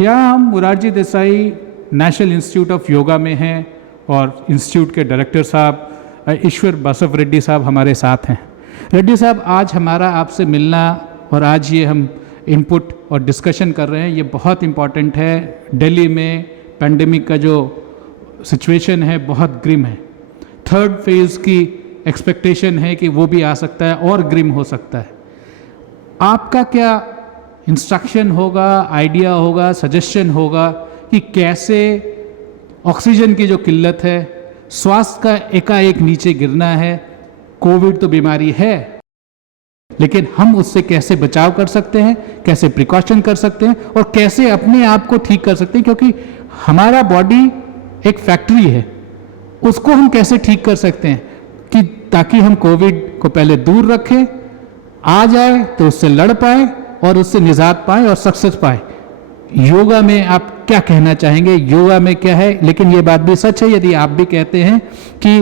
यहाँ हम Morarji Desai national institute of yoga में हैं और इंस्टीट्यूट के डायरेक्टर साहब ईश्वर बसव रेड्डी साहब हमारे साथ हैं। रेड्डी साहब, आज हमारा आपसे मिलना और आज ये हम इनपुट और डिस्कशन कर रहे हैं, ये बहुत इम्पॉर्टेंट है। दिल्ली में पेंडेमिक का जो सिचुएशन है बहुत ग्रिम है। थर्ड फेज़ की एक्सपेक्टेशन है कि वो भी आ सकता है और ग्रिम हो सकता है। आपका क्या इंस्ट्रक्शन होगा, आइडिया होगा, सजेशन होगा कि कैसे ऑक्सीजन की जो किल्लत है, स्वास्थ्य का एकाएक नीचे गिरना है, कोविड तो बीमारी है लेकिन हम उससे कैसे बचाव कर सकते हैं, कैसे प्रिकॉशन कर सकते हैं और कैसे अपने आप को ठीक कर सकते हैं, क्योंकि हमारा बॉडी एक फैक्ट्री है, उसको हम कैसे ठीक कर सकते हैं कि ताकि हम कोविड को पहले दूर रखें, आ जाए तो उससे लड़ पाए और उससे निजात पाए और सक्सेस पाए। योगा में आप क्या कहना चाहेंगे? योगा में क्या है? लेकिन ये बात भी सच है, यदि आप भी कहते हैं कि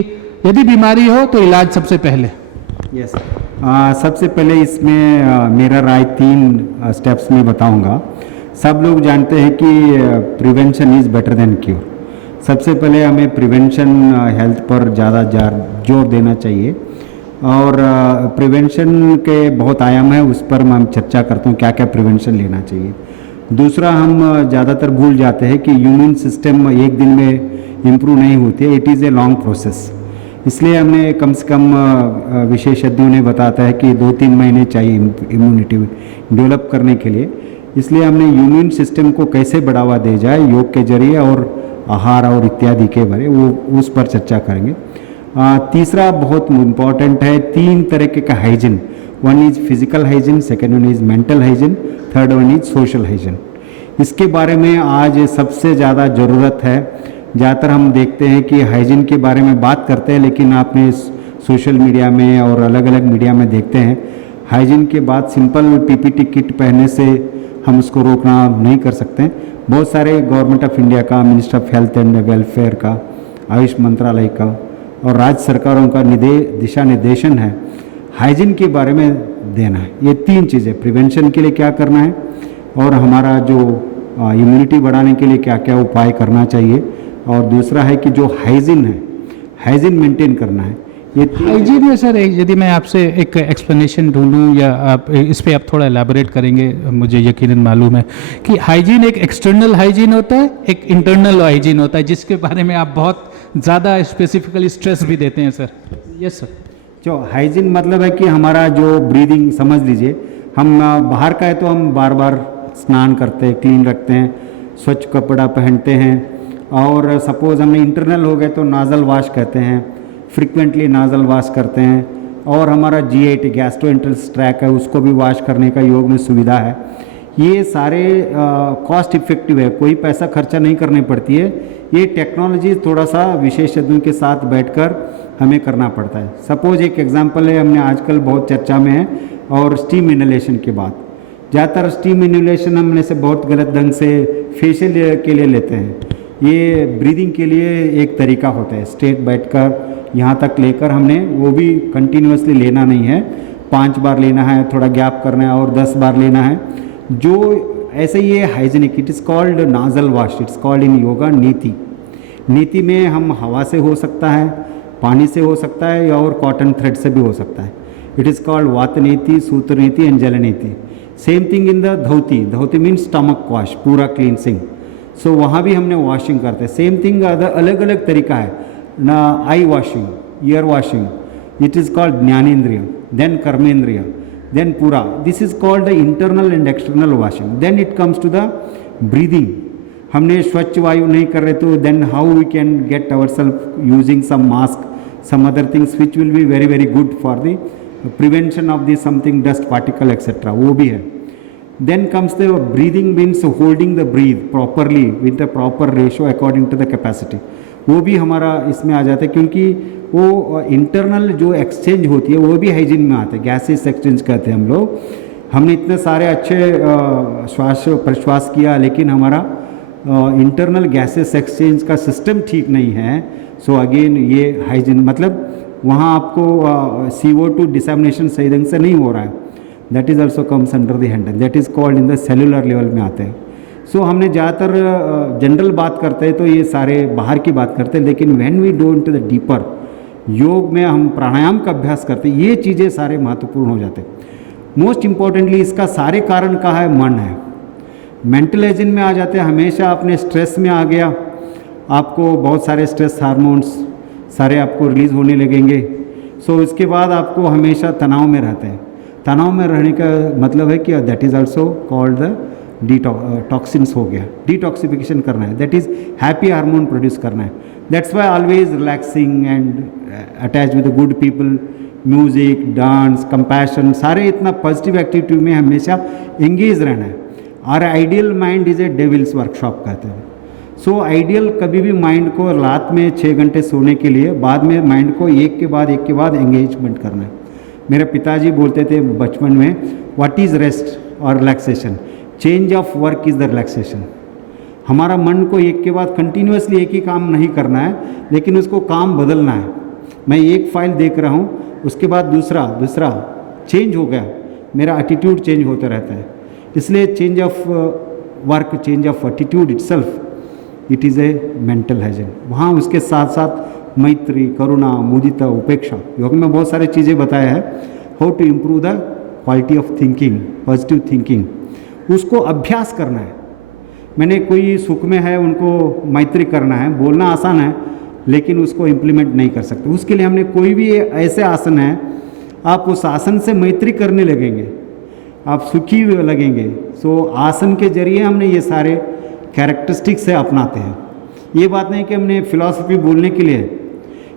यदि बीमारी हो तो इलाज सबसे पहले। यस, सबसे पहले इसमें मेरा राय 3 स्टेप्स में बताऊंगा। सब लोग जानते हैं कि prevention is better than cure. सबसे पहले हमें प्रिवेंशन हेल्थ पर ज़्यादा जोर देना चाहिए और प्रिवेंशन के बहुत आयाम है, उस पर मैं चर्चा करता हूँ क्या क्या प्रिवेंशन लेना चाहिए। दूसरा, हम ज़्यादातर भूल जाते हैं कि इम्यून सिस्टम एक दिन में इम्प्रूव नहीं होती है, it is a long process. इसलिए हमने कम से कम विशेषज्ञों ने बताता है कि 2-3 महीने चाहिए इम्यूनिटी डेवलप करने के लिए। इसलिए हमने इम्यून सिस्टम को कैसे बढ़ावा दे जाए योग के जरिए और आहार और इत्यादि के बारे वो उस पर चर्चा करेंगे। तीसरा बहुत इम्पॉर्टेंट है, 3 तरीके का hygiene. One is physical hygiene, second one is mental hygiene, third one is social hygiene. इसके बारे में आज सबसे ज़्यादा ज़रूरत है। ज़्यादातर हम देखते हैं कि हाइजीन के बारे में बात करते हैं, लेकिन आपने सोशल मीडिया में और अलग अलग मीडिया में देखते हैं हाइजीन के बाद सिंपल पीपीटी किट पहनने से हम उसको रोकना नहीं कर सकते। बहुत सारे गवर्नमेंट ऑफ इंडिया का, minister of health and welfare का, आयुष मंत्रालय का और राज्य सरकारों का दिशा निर्देशन है हाइजीन के बारे में देना है। ये 3 चीज़ें, प्रिवेंशन के लिए क्या करना है और हमारा जो इम्यूनिटी बढ़ाने के लिए क्या क्या उपाय करना चाहिए, और दूसरा है कि जो हाइजीन है, हाइजीन मेंटेन करना है। ये हाइजीन में सर यदि मैं आपसे एक एक्सप्लेनेशन ढूंढूं या आप इस पर आप थोड़ा एलैबोरेट करेंगे, मुझे यकीनन मालूम है कि हाइजीन एक एक्सटर्नल हाइजीन होता है, एक इंटरनल हाइजीन होता है, जिसके बारे में आप बहुत ज़्यादा स्पेसिफिकली स्ट्रेस भी देते हैं सर। Yes sir. जो हाइजीन मतलब है कि हमारा जो ब्रीदिंग, समझ लीजिए हम बाहर का है तो हम बार बार स्नान करते हैं, क्लीन रखते हैं, स्वच्छ कपड़ा पहनते हैं, और सपोज़ हमने इंटरनल हो गए तो नाजल वॉश कहते हैं, फ्रिक्वेंटली नाजल वॉश करते हैं, और हमारा GIT गैस्ट्रोएंटेरल ट्रैक है उसको भी वॉश करने का योग में सुविधा है। ये सारे कॉस्ट इफेक्टिव है, कोई पैसा खर्चा नहीं करनी पड़ती है। ये टेक्नोलॉजी थोड़ा सा विशेषज्ञों के साथ बैठकर हमें करना पड़ता है। सपोज एक एग्जांपल है, हमने आजकल बहुत चर्चा में है और स्टीम इनहेलेशन के बाद ज़्यादातर स्टीम इनहेलेशन हमने से बहुत गलत ढंग से फेशियल के लिए लेते हैं। ये ब्रीदिंग के लिए एक तरीका होता है, स्ट्रेट बैठकर यहाँ तक लेकर हमने वो भी कंटिन्यूसली लेना नहीं है, 5 बार लेना है, थोड़ा गैप करना है और 10 बार लेना है। जो ऐसे ये hygienic, it is called nasal wash, it's called in yoga नीति। नीति में हम हवा से हो सकता है, पानी से हो सकता है और कॉटन थ्रेड से भी हो सकता है। इट इज़ कॉल्ड वात नीति, सूत्र नीति एंड जल नीति। Same thing in the dhoti. Dhoti means stomach wash, पूरा क्लींसिंग। सो वहाँ भी हमने वॉशिंग करते हैं। सेम थिंग अलग अलग तरीका है ना, eye washing, ear washing, it is called ज्ञानेन्द्रिय, देन कर्मेंद्रिय, देन पूरा। This is called the internal and external washing. Then it comes to the breathing. हमने स्वच्छ वायु नहीं कर रहे तो then how we can get our self using some mask, some other things which will be very very good for the prevention of this something dust particle etcetera, वो भी है। देन comes the breathing means holding the breath properly with the proper ratio according to the capacity, वो भी हमारा इसमें आ जाता है, क्योंकि वो इंटरनल जो एक्सचेंज होती है वो भी हाइजीन में आता है। गैसेस एक्सचेंज कहते हैं हम लोग। हमने इतने सारे अच्छे श्वास प्रश्वास किया लेकिन हमारा इंटरनल गैसेस एक्सचेंज का सिस्टम ठीक नहीं है। सो अगेन ये हाइजीन मतलब वहाँ आपको CO2 डिसैमिनेशन सही ढंग से नहीं हो रहा है, that is also comes under the handle, that is called in the cellular level में आते हैं। सो हमने ज़्यादातर जनरल बात करते हैं तो ये सारे बाहर की बात करते हैं, लेकिन when we do into the deeper, योग में हम प्राणायाम का अभ्यास करते हैं, ये चीज़ें सारे महत्वपूर्ण हो जाते हैं। मोस्ट इम्पॉर्टेंटली इसका सारे कारण का है मन है। मेंटल एजिंग में आ जाते हैं, हमेशा अपने स्ट्रेस में आ गया, आपको बहुत सारे स्ट्रेस हार्मोन्स सारे आपको रिलीज़ होने लगेंगे। सो इसके बाद आपको हमेशा तनाव में रहते हैं। तनाव में रहने का मतलब है कि that is also called the toxins हो गया, डिटॉक्सिफिकेशन करना है, that is happy hormone produce करना है। That's why always relaxing and attach with good people, music, dance, compassion, सारे इतना पॉजिटिव एक्टिविटी में हमेशा एंगेज रहना है। और ideal mind is a devils workshop कहते हैं। सो आइडियल कभी भी माइंड को रात में 6 घंटे सोने के लिए बाद में माइंड को एक के बाद एंगेजमेंट करना है। मेरे पिताजी बोलते थे बचपन में, व्हाट इज़ रेस्ट और relaxation, change of work is the relaxation. हमारा मन को एक के बाद कंटिन्यूसली एक ही काम नहीं करना है, लेकिन उसको काम बदलना है। मैं एक फाइल देख रहा हूँ, उसके बाद दूसरा चेंज हो गया, मेरा एटीट्यूड चेंज होता रहता है। इसलिए change of work, change of attitude itself it is A mental hygiene. वहाँ उसके साथ साथ मैत्री, करुणा, मुदिता, उपेक्षा, योग में बहुत सारी चीज़ें बताया है, how to improve the quality of thinking, positive thinking, उसको अभ्यास करना है। मैंने कोई सुख में है उनको मैत्री करना है, बोलना आसान है लेकिन उसको इम्प्लीमेंट नहीं कर सकते। उसके लिए हमने कोई भी ऐसे आसन है, आप उस आसन से मैत्री करने लगेंगे, आप सुखी लगेंगे। सो आसन के जरिए हमने ये सारे कैरेक्टरिस्टिक्स से अपनाते हैं। ये बात नहीं कि हमने फिलॉसफी बोलने के लिए,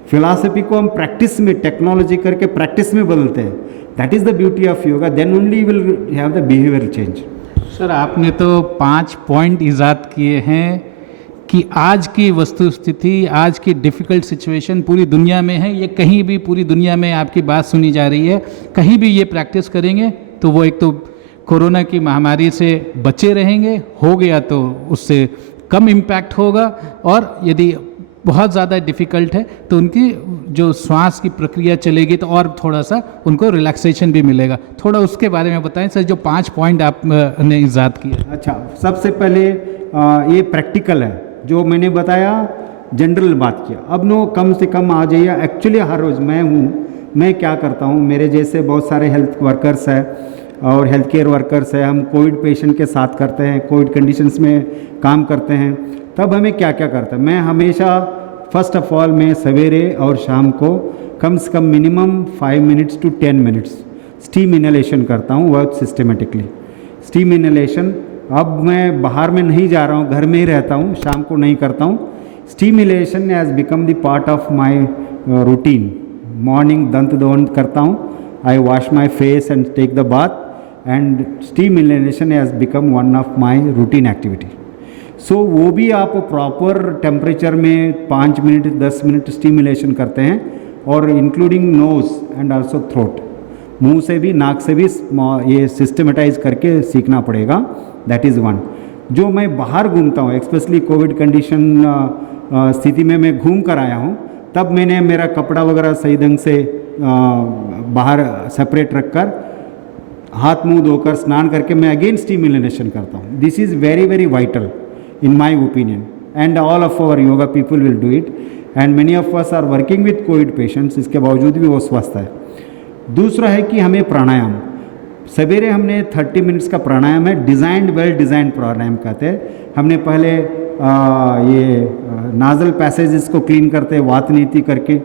फिलॉसफी को हम प्रैक्टिस में, टेक्नोलॉजी करके प्रैक्टिस में बदलते हैं। That is the beauty of yoga, then only will have the behaviour change. Sir आपने तो 5 पॉइंट इजाद किए हैं कि आज की वस्तु स्थिति, आज की डिफ़िकल्ट सिचुएशन पूरी दुनिया में है। ये कहीं भी पूरी दुनिया में आपकी बात सुनी जा रही है, कहीं भी ये प्रैक्टिस करेंगे तो वो एक तो कोरोना की महामारी से बचे रहेंगे, हो गया तो उससे कम इम्पैक्ट होगा, और यदि बहुत ज़्यादा डिफ़िकल्ट है तो उनकी जो श्वास की प्रक्रिया चलेगी तो और थोड़ा सा उनको रिलैक्सेशन भी मिलेगा। थोड़ा उसके बारे में बताएं सर, जो 5 पॉइंट आपने इजाद किए। अच्छा, सबसे पहले ये प्रैक्टिकल है, जो मैंने बताया जनरल बात किया। अब नो कम से कम आ जाइए। एक्चुअली हर रोज़ मैं क्या करता हूँ, मेरे जैसे बहुत सारे हेल्थ वर्कर्स हैं और हेल्थ केयर वर्कर्स है, हम कोविड पेशेंट के साथ करते हैं, कोविड कंडीशंस में काम करते हैं। तब हमें क्या क्या करता है, मैं हमेशा फर्स्ट ऑफ ऑल मैं सवेरे और शाम को कम से कम minimum 5 minutes to 10 minutes steam inhalation करता हूँ, वर्क सिस्टमेटिकली स्टीम इनहेलेशन। अब मैं बाहर में नहीं जा रहा हूँ, घर में ही रहता हूँ, शाम को नहीं करता हूँ। Steam inhalation has become the part of my routine. Morning दंत दोहन करता हूँ, I wash my face and take the bath, and steam inhalation has become one of my routine activity. So वो भी आप प्रॉपर टेम्परेचर में 5 minute 10 minute steam inhalation करते हैं, और including nose and also throat, मुंह से भी नाक से भी ये सिस्टमेटाइज करके सीखना पड़ेगा। That is one. जो मैं बाहर घूमता हूँ, स्पेशली कोविड कंडीशन स्थिति में मैं घूम कर आया हूँ, तब मैंने मेरा कपड़ा वगैरह सही ढंग से बाहर सेपरेट रखकर हाथ मुंह धोकर स्नान करके मैं अगेन स्टीम इनहेलेशन करता हूँ। This is very very vital in my opinion, and all of our yoga people will do it, and many of us are working with Covid patients, इसके बावजूद भी वो स्वस्थ है। दूसरा है कि हमें प्राणायाम, सवेरे हमने 30 मिनट्स का प्राणायाम है, डिज़ाइंड वेल डिज़ाइंड प्राणायाम कहते हैं। हमने पहले ये नाजल पैसेजेस को क्लीन करते हैं वात नीति करके,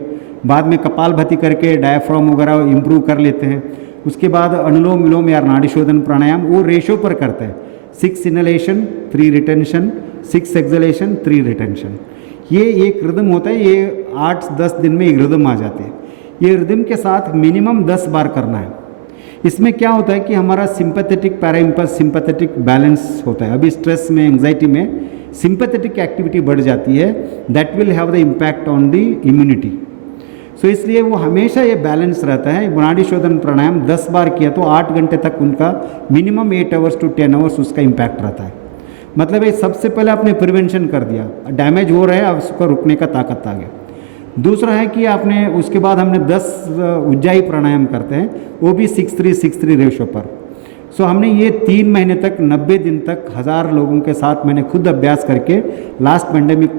बाद में कपालभाति करके डायफ्राम वगैरह इम्प्रूव कर लेते हैं। उसके बाद अनुलोम विलोम या नाड़ी शोधन प्राणायाम वो रेशो पर करते हैं, 6 इनहेलेशन 3 रिटेंशन, 6 एक्सहेलेशन 3 रिटेंशन। ये एक रिदम होता है, ये 8-10 दिन में एक रिदम आ जाती है। ये रिदम के साथ मिनिमम 10 बार करना है। इसमें क्या होता है कि हमारा सिंपैथेटिक पैरासिम्पैथेटिक बैलेंस होता है। अभी स्ट्रेस में, एंग्जाइटी में सिंपैथेटिक एक्टिविटी बढ़ जाती है, that will have the impact on the immunity. So इसलिए वो हमेशा ये बैलेंस रहता है। नाड़ी शोधन प्राणायाम 10 बार किया तो 8 घंटे तक उनका मिनिमम 8 आवर्स टू 10 आवर्स उसका इम्पैक्ट रहता है। मतलब ये सबसे पहले आपने प्रिवेंशन कर दिया, डैमेज हो रहा है, अब उसको रुकने का ताकत आ गया। दूसरा है कि आपने उसके बाद हमने 10 उज्जाई प्राणायाम करते हैं, वो भी 6-3-6-3 रेशो पर। सो हमने ये 3 महीने तक 90 दिन तक 1000 लोगों के साथ मैंने खुद अभ्यास करके लास्ट पेंडेमिक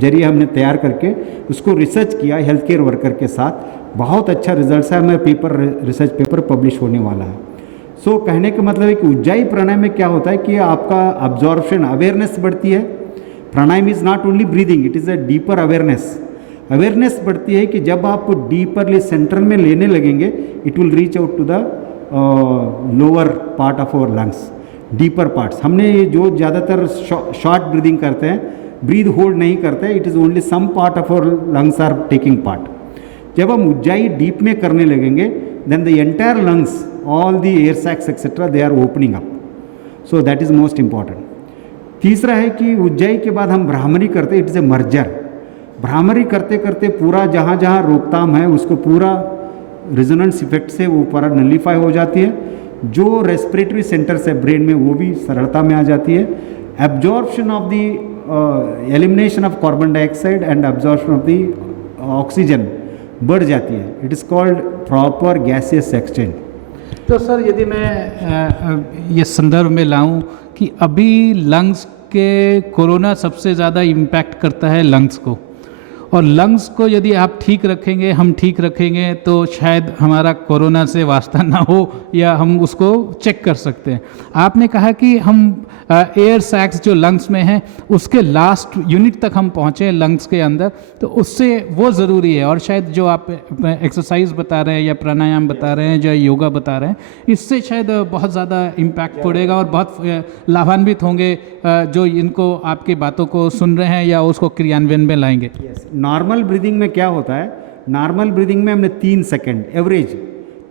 जरिए हमने तैयार करके उसको रिसर्च किया हेल्थ केयर वर्कर के साथ। बहुत अच्छा रिजल्ट है, हमें रिसर्च पेपर पब्लिश होने वाला है। सो कहने का मतलब है कि उज्जाई प्राणायाम में क्या होता है कि आपका अब्जॉर्प्शन अवेयरनेस बढ़ती है। Pranayama is not only breathing, it is a deeper awareness बढ़ती है कि जब आप डीपरली सेंटर में लेने लगेंगे it will reach out to the lower part of our lungs, deeper parts. हमने ये जो ज़्यादातर शॉर्ट ब्रीदिंग करते हैं, ब्रीद होल्ड नहीं करते, it is only some part of our lungs are taking part. जब हम उज्जाई डीप में करने लगेंगे then the entire lungs, all the air sacs etcetera they are opening up, so that is most important. तीसरा है कि उज्जाई के बाद हम भ्रामरी करते, it is a merger. Bhramari करते करते पूरा जहाँ जहाँ रोकथाम है उसको पूरा रेजोनेंस इफेक्ट से वो पूरा नलीफाई हो जाती है। जो रेस्पिरेटरी सेंटर्स है ब्रेन में वो भी सरलता में आ जाती है। Absorption of the elimination of carbon dioxide and absorption of the oxygen बढ़ जाती है। It is called proper gaseous exchange. तो सर यदि मैं ये संदर्भ में लाऊं कि अभी लंग्स के कोरोना सबसे ज़्यादा इम्पैक्ट करता है लंग्स को, और लंग्स को यदि आप ठीक रखेंगे, हम ठीक रखेंगे, तो शायद हमारा कोरोना से वास्ता ना हो या हम उसको चेक कर सकते हैं। आपने कहा कि हम एयर सैक्स जो लंग्स में हैं उसके लास्ट यूनिट तक हम पहुँचें लंग्स के अंदर, तो उससे वो ज़रूरी है। और शायद जो आप एक्सरसाइज बता रहे हैं या प्राणायाम बता रहे हैं, जो योगा बता रहे हैं, इससे शायद बहुत ज़्यादा इम्पैक्ट पड़ेगा और बहुत लाभान्वित होंगे जो इनको आपकी बातों को सुन रहे हैं या उसको क्रियान्वयन में लाएंगे। नॉर्मल ब्रीदिंग में क्या होता है, नॉर्मल ब्रीदिंग में हमने 3 सेकंड एवरेज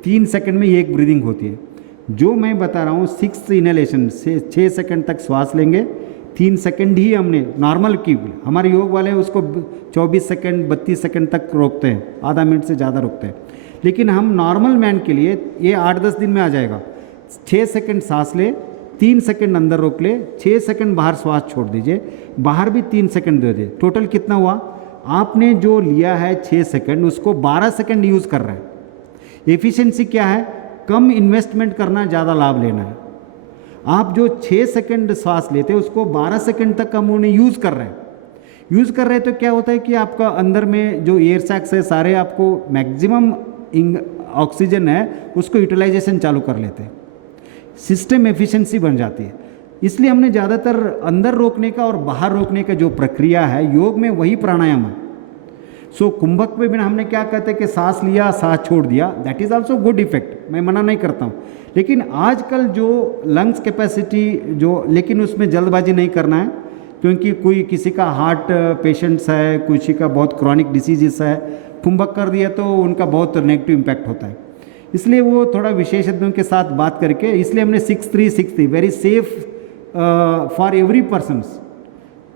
3 सेकंड में एक ब्रीदिंग होती है। जो मैं बता रहा हूँ 6 इनहेलेशन से 6 सेकंड तक श्वास लेंगे, 3 सेकंड ही हमने नॉर्मल की। हमारे योग वाले उसको 24 सेकंड 32 सेकंड तक रोकते हैं, आधा मिनट से ज़्यादा रोकते हैं। लेकिन हम नॉर्मल मैन के लिए ये 8-10 दिन में आ जाएगा। 6 सेकंड सांस ले, 3 सेकंड अंदर रोक ले, 6 सेकंड बाहर श्वास छोड़ दीजिए, बाहर भी 3 सेकंड दे दे। टोटल कितना हुआ? आपने जो लिया है 6 सेकंड उसको 12 सेकंड यूज़ कर रहे हैं। एफिशिएंसी क्या है? कम इन्वेस्टमेंट करना, ज़्यादा लाभ लेना है। आप जो 6 सेकंड श्वास लेते हैं उसको 12 सेकंड तक हम उन्हें यूज़ कर रहे हैं। तो क्या होता है कि आपका अंदर में जो एयर सैक्स है सारे आपको मैक्सिमम ऑक्सीजन है उसको यूटिलाइजेशन चालू कर लेते हैं, सिस्टम एफिशिएंसी बन जाती है। इसलिए हमने ज़्यादातर अंदर रोकने का और बाहर रोकने का जो प्रक्रिया है योग में वही प्राणायाम है। सो कुंभक में भी हमने क्या कहते हैं कि सांस लिया सांस छोड़ दिया, that is also good effect, मैं मना नहीं करता हूँ। लेकिन आजकल जो लंग्स कैपेसिटी जो, लेकिन उसमें जल्दबाजी नहीं करना है, क्योंकि कोई किसी का हार्ट पेशेंट्स है, किसी का बहुत क्रॉनिक डिसीजेस है, कुंभक कर दिया तो उनका बहुत नेगेटिव इम्पैक्ट होता है। इसलिए वो थोड़ा विशेषज्ञों के साथ बात करके, इसलिए हमने 6-3-6-3 very safe for every persons,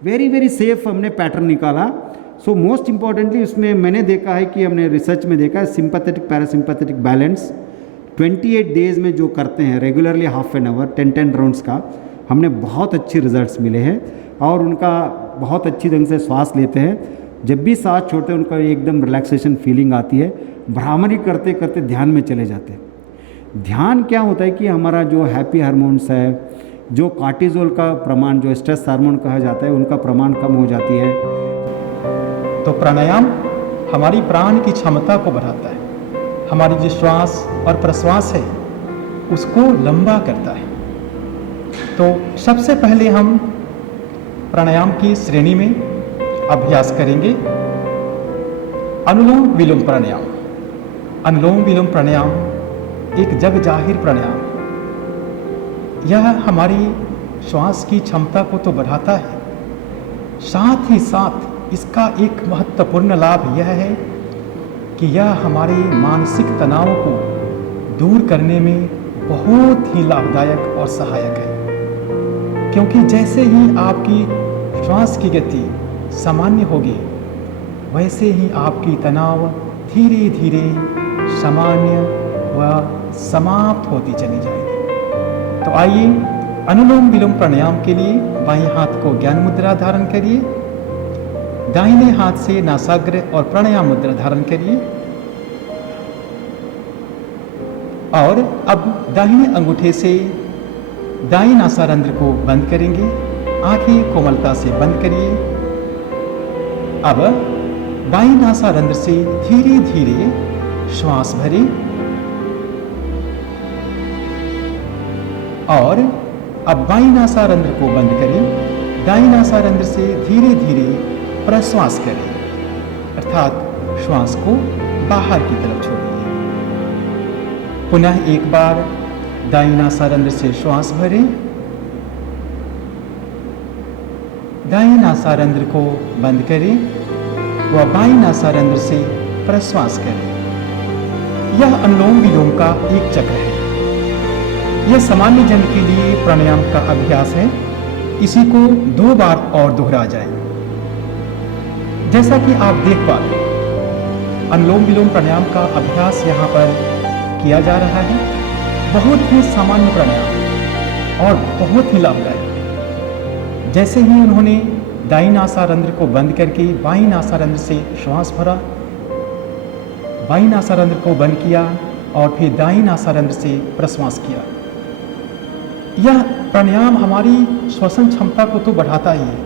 very safe हमने पैटर्न निकाला। सो मोस्ट इम्पॉर्टेंटली उसमें मैंने देखा है कि हमने रिसर्च में देखा है सिंपैथेटिक पैरासिम्पैथेटिक बैलेंस 28 डेज में जो करते हैं regularly half an hour 10 rounds का, हमने बहुत अच्छे रिजल्ट्स मिले हैं। और उनका बहुत अच्छी ढंग से श्वास लेते हैं, जब भी सांस छोड़ते हैं उनका एकदम रिलैक्सेशन फीलिंग आती है। भ्रामरी करते करते ध्यान में चले जाते हैं। ध्यान क्या होता है कि हमारा जो हैप्पी हार्मोन्स है, जो कार्टिजोल का प्रमाण, जो स्ट्रेस हार्मोन कहा जाता है, उनका प्रमाण कम हो जाती है। तो प्राणायाम हमारी प्राण की क्षमता को बढ़ाता है, हमारी जो श्वास और प्रश्वास है उसको लंबा करता है। तो सबसे पहले हम प्राणायाम की श्रेणी में अभ्यास करेंगे अनुलोम विलोम प्राणायाम। अनुलोम विलोम प्राणायाम एक जग जाहिर प्राणायाम, यह हमारी श्वास की क्षमता को तो बढ़ाता है, साथ ही साथ इसका एक महत्वपूर्ण लाभ यह है कि यह हमारे मानसिक तनाव को दूर करने में बहुत ही लाभदायक और सहायक है। क्योंकि जैसे ही आपकी श्वास की गति सामान्य होगी, वैसे ही आपकी तनाव धीरे धीरे सामान्य व समाप्त होती चली जाएगी। तो आइए अनुलोम विलोम प्राणायाम के लिए बाएं हाथ को ज्ञान मुद्रा धारण करिए, दाहिने हाथ से नासाग्र और प्राणायाम मुद्रा धारण करिए। और अब दाहिने अंगूठे से दाएं नासारंध्र को बंद करेंगे। आंखें कोमलता से बंद करिए। अब बाएं नासारंध्र से धीरे धीरे श्वास भरें और अब बाएं नासारंध्र को बंद करें। दाएं नासारंध्र से धीरे धीरे प्रश्वास करें, अर्थात श्वास को बाहर की तरफ छोड़िए। पुनः एक बार दाएं नासारंध्र से श्वास भरें, दाएं नासारंध्र को बंद करें व बाएं नासारंध्र से प्रश्वास करें। यह अनुलोम विलोम का एक चक्र है। यह सामान्य जन के लिए प्राणायाम का अभ्यास है। इसी को 2 बार और दोहरा जाए। जैसा कि आप देख पा रहे हैं, अनुलोम विलोम प्राणायाम का अभ्यास यहाँ पर किया जा रहा है। बहुत ही सामान्य प्राणायाम और बहुत ही लाभदायक। जैसे ही उन्होंने दाईं नासारंध्र को बंद करके बाईं नासारंध्र से श्वास भरा, बाईं नासारंध्र को बंद किया और फिर दाईं नासारंध्र से प्रश्वास किया। यह प्राणायाम हमारी श्वसन क्षमता को तो बढ़ाता ही है।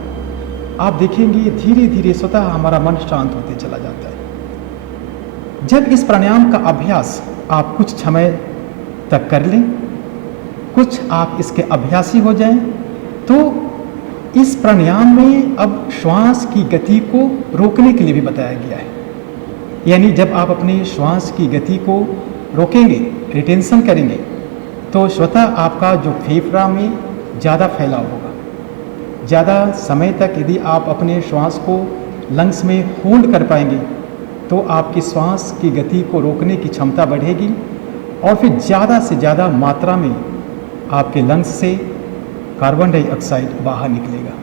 आप देखेंगे धीरे धीरे स्वतः हमारा मन शांत होते चला जाता है। जब इस प्राणायाम का अभ्यास आप कुछ समय तक कर लें, कुछ आप इसके अभ्यासी हो जाएं, तो इस प्राणायाम में अब श्वास की गति को रोकने के लिए भी बताया गया है। यानी जब आप अपने श्वास की गति को रोकेंगे, रिटेंशन करेंगे, तो स्वतः आपका जो फेफड़ा में ज़्यादा फैलाव होगा। ज़्यादा समय तक यदि आप अपने श्वास को लंग्स में होल्ड कर पाएंगे तो आपकी श्वास की गति को रोकने की क्षमता बढ़ेगी और फिर ज़्यादा से ज़्यादा मात्रा में आपके लंग्स से कार्बन डाइऑक्साइड बाहर निकलेगा।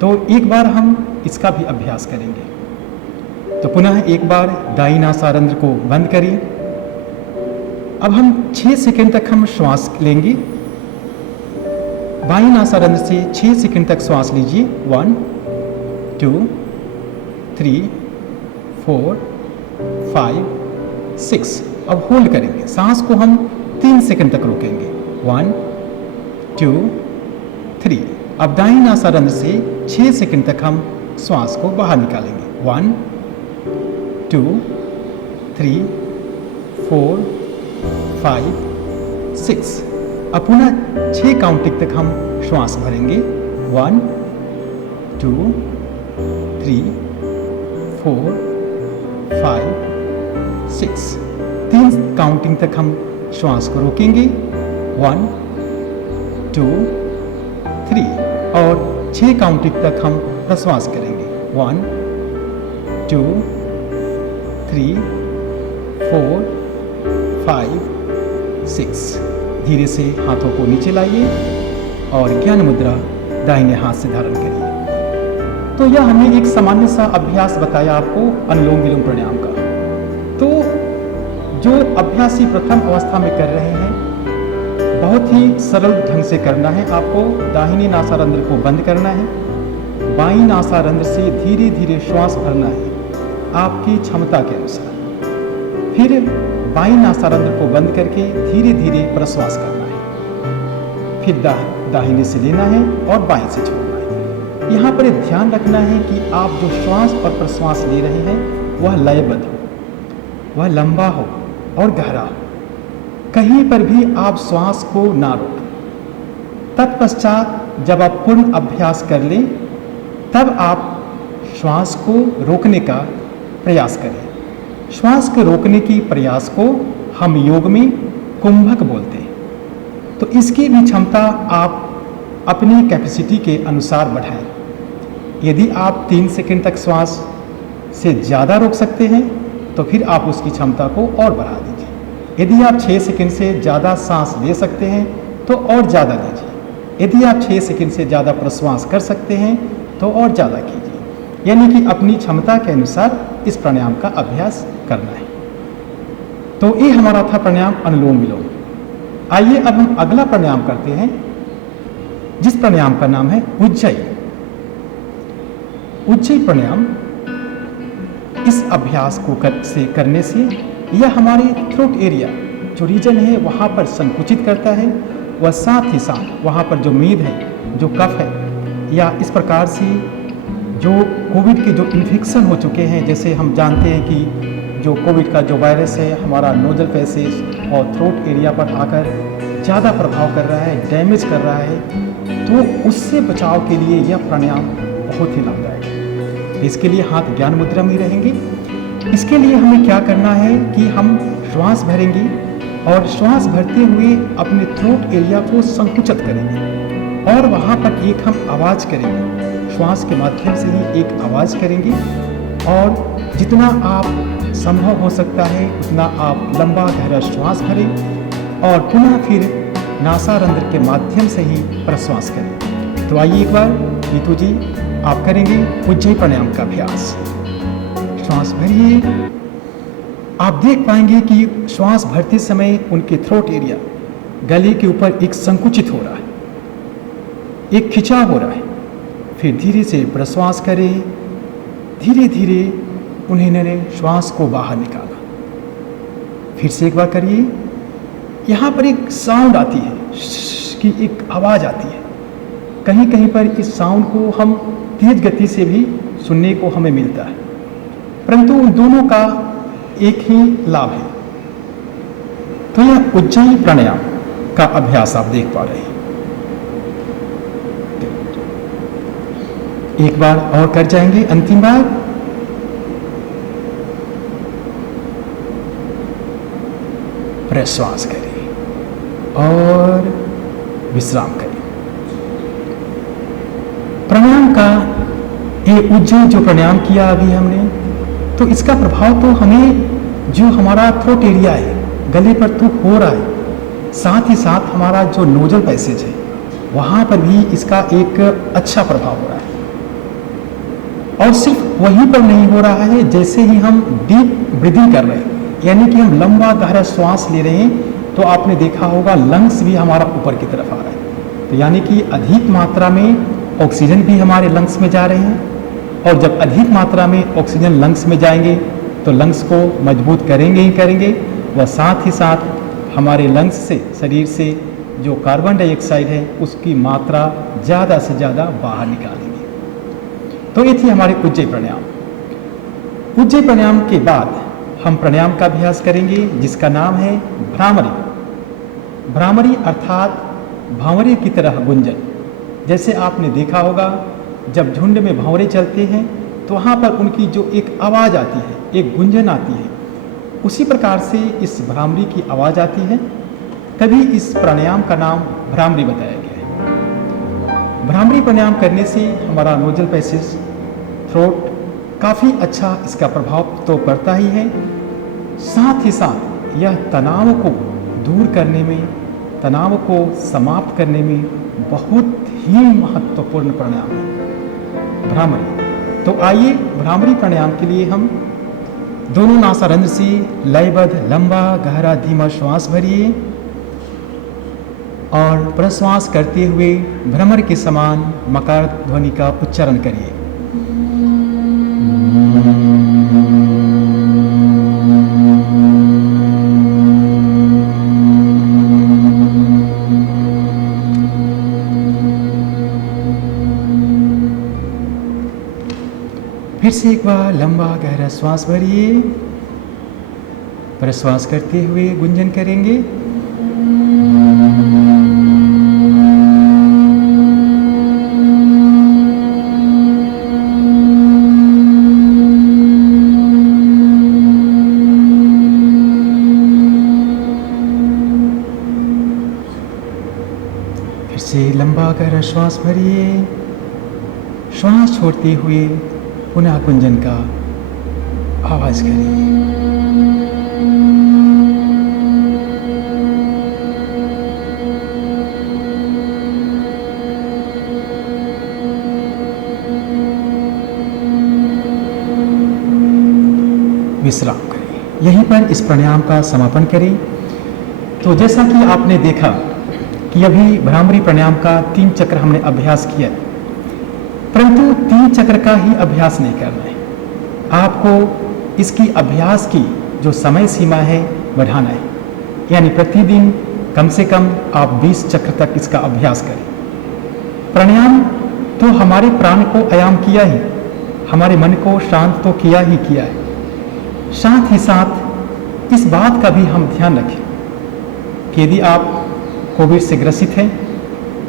तो एक बार हम इसका भी अभ्यास करेंगे। तो पुनः एक बार दाईं नासारंध्र को बंद करिए। अब हम 6 सेकंड तक हम श्वास लेंगे। बाईं नासारंध्र से 6 सेकंड तक श्वास लीजिए। 1 2 3 4 5 6। अब होल्ड करेंगे। सांस को हम 3 सेकंड तक रोकेंगे। 1 2 3। अब दाईं नासारंध्र से 6 सेकंड तक हम श्वास को बाहर निकालेंगे। 1 2 3 4 5 6। अब पुनः 6 काउंटिंग तक हम श्वास भरेंगे। 1 2 3 4 5 6। 3 काउंटिंग तक हम श्वास को रोकेंगे। 1 2 3 और 6 काउंटिंग तक हम प्रश्वास करेंगे। 1 2 3 4 5 6। धीरे से हाथों को नीचे लाइए और ज्ञान मुद्रा दाहिने हाथ से धारण करिए। तो यह हमने एक सामान्य सा अभ्यास बताया आपको अनुलोम विलोम प्राणायाम का। तो जो अभ्यासी प्रथम अवस्था में कर रहे हैं, बहुत ही सरल ढंग से करना है। आपको दाहिने नासारंध्र को बंद करना है, बाईं नासारंध्र से धीरे धीरे श्वास भरना है आपकी क्षमता के अनुसार। फिर बाईं नासारंध्र को बंद करके धीरे धीरे प्रश्वास करना है। फिर दाहिने से लेना है और बाएं से छोड़ना है। यहाँ पर ध्यान रखना है कि आप जो श्वास और प्रश्वास ले रहे हैं वह लयबद्ध हो, वह लंबा हो और गहरा हो। कहीं पर भी आप श्वास को ना रोकें। तत्पश्चात जब आप पूर्ण अभ्यास कर लें तब आप श्वास को रोकने का प्रयास करें। श्वास के रोकने की प्रयास को हम योग में कुंभक बोलते हैं। तो इसकी भी क्षमता आप अपनी कैपेसिटी के अनुसार बढ़ाएं। यदि आप 3 सेकंड तक श्वास से ज़्यादा रोक सकते हैं तो फिर आप उसकी क्षमता को और बढ़ा दीजिए। यदि आप 6 सेकंड से ज़्यादा सांस ले सकते हैं तो और ज़्यादा लीजिए। यदि आप 6 सेकंड से ज़्यादा प्रश्वास कर सकते हैं तो और ज़्यादा कीजिए। यानी कि अपनी क्षमता के अनुसार इस प्राणायाम का अभ्यास करना है। तो ये हमारा था प्राणायाम अनुलोम विलोम। आइए अब हम अगला प्राणायाम करते हैं, जिस प्राणायाम का नाम है उज्जयी। उज्जयी प्राणायाम इस अभ्यास को करने से यह हमारे थ्रोट एरिया जो रीजन है वहाँ पर संकुचित करता है, वह साथ ही साथ वहाँ पर जो मेद है, जो कफ है, या इस प्रकार से जो कोविड के जो इन्फेक्शन हो चुके हैं, जैसे हम जानते हैं कि जो कोविड का जो वायरस है हमारा नोजल पैसेज और थ्रोट एरिया पर आकर ज़्यादा प्रभाव कर रहा है, डैमेज कर रहा है, तो उससे बचाव के लिए यह प्राणायाम बहुत ही लाभदायक है। इसके लिए हाथ ज्ञान मुद्रा में रहेंगे। इसके लिए हमें क्या करना है कि हम श्वास भरेंगे और श्वास भरते हुए अपने थ्रोट एरिया को संकुचित करेंगे और वहाँ पर एक हम आवाज़ करेंगे, श्वास के माध्यम से ही एक आवाज़ करेंगे और जितना आप संभव हो सकता है उतना आप लंबा गहरा श्वास भरें और पुनः फिर नासारंध्र के माध्यम से ही प्रश्वास करें। तो आइए एक बार नीतू जी आप करेंगे उज्जयी प्राणायाम का अभ्यास। श्वास भरिए। आप देख पाएंगे कि श्वास भरते समय उनके थ्रोट एरिया गले के ऊपर एक संकुचित हो रहा है, एक खिंचाव हो रहा है। फिर धीरे से प्रश्वास करें, धीरे धीरे उन्होंने श्वास को बाहर निकाला। फिर से एक बार करिए। यहाँ पर एक साउंड आती है की एक आवाज़ आती है, कहीं कहीं पर इस साउंड को हम तेज गति से भी सुनने को हमें मिलता है, परंतु उन दोनों का एक ही लाभ है। तो यह उज्जयी प्राणायाम का अभ्यास आप देख पा रहे हैं। एक बार और कर जाएंगे, अंतिम बार। प्रश्वास करें और विश्राम करें। प्राणायाम का ये उज्जयी जो प्राणायाम किया अभी हमने, तो इसका प्रभाव तो हमें जो हमारा थ्रोट एरिया है, गले पर तो हो रहा है, साथ ही साथ हमारा जो नोजल पैसेज है वहाँ पर भी इसका एक अच्छा प्रभाव हो रहा है। और सिर्फ वहीं पर नहीं हो रहा है, जैसे ही हम डीप ब्रीदिंग कर रहे हैं, यानी कि हम लंबा गहरा श्वास ले रहे हैं, तो आपने देखा होगा लंग्स भी हमारा ऊपर की तरफ आ रहा है। तो यानी कि अधिक मात्रा में ऑक्सीजन भी हमारे लंग्स में जा रहे हैं, और जब अधिक मात्रा में ऑक्सीजन लंग्स में जाएंगे तो लंग्स को मजबूत करेंगे ही करेंगे, वह साथ ही साथ हमारे लंग्स से, शरीर से जो कार्बन डाइऑक्साइड है उसकी मात्रा ज़्यादा से ज़्यादा बाहर निकालेंगे। तो ये थी हमारे उज्जयी प्राणायाम। उज्जयी प्राणायाम के बाद हम प्राणायाम का अभ्यास करेंगे जिसका नाम है भ्रामरी। भ्रामरी अर्थात भंवरे की तरह गुंजन। जैसे आपने देखा होगा जब झुंड में भंवरे चलते हैं तो वहाँ पर उनकी जो एक आवाज़ आती है, एक गुंजन आती है, उसी प्रकार से इस भ्रामरी की आवाज़ आती है। तभी इस प्राणायाम का नाम भ्रामरी बताया गया है। भ्रामरी प्राणायाम करने से हमारा नोजल पैसेज, थ्रोट काफ़ी अच्छा इसका प्रभाव तो पड़ता ही है, साथ ही साथ यह तनाव को दूर करने में, तनाव को समाप्त करने में बहुत ही महत्वपूर्ण प्राणायाम है भ्रामरी। तो आइए भ्रामरी प्राणायाम के लिए हम दोनों नासारंध्र से लयबद्ध लंबा गहरा धीमा श्वास भरिए और प्रश्वास करते हुए भ्रमर के समान मकार ध्वनि का उच्चारण करिए। फिर से एक बार लंबा गहरा श्वास भरिए, प्रश्वास करते हुए गुंजन करेंगे। फिर से लंबा गहरा श्वास भरिए, श्वास छोड़ते हुए पुनः गुंजन का आवाज करिए। विश्राम करें। यहीं पर इस प्राणायाम का समापन करें। तो जैसा कि आपने देखा कि अभी भ्रामरी प्राणायाम का 3 चक्र हमने अभ्यास किया, परंतु 3 चक्र का ही अभ्यास नहीं करना है, आपको इसकी अभ्यास की जो समय सीमा है बढ़ाना है। यानी प्रतिदिन कम से कम आप 20 चक्र तक इसका अभ्यास करें। प्राणायाम तो हमारे प्राण को आयाम किया ही, हमारे मन को शांत तो किया ही किया है। साथ ही साथ इस बात का भी हम ध्यान रखें कि यदि आप कोविड से ग्रसित हैं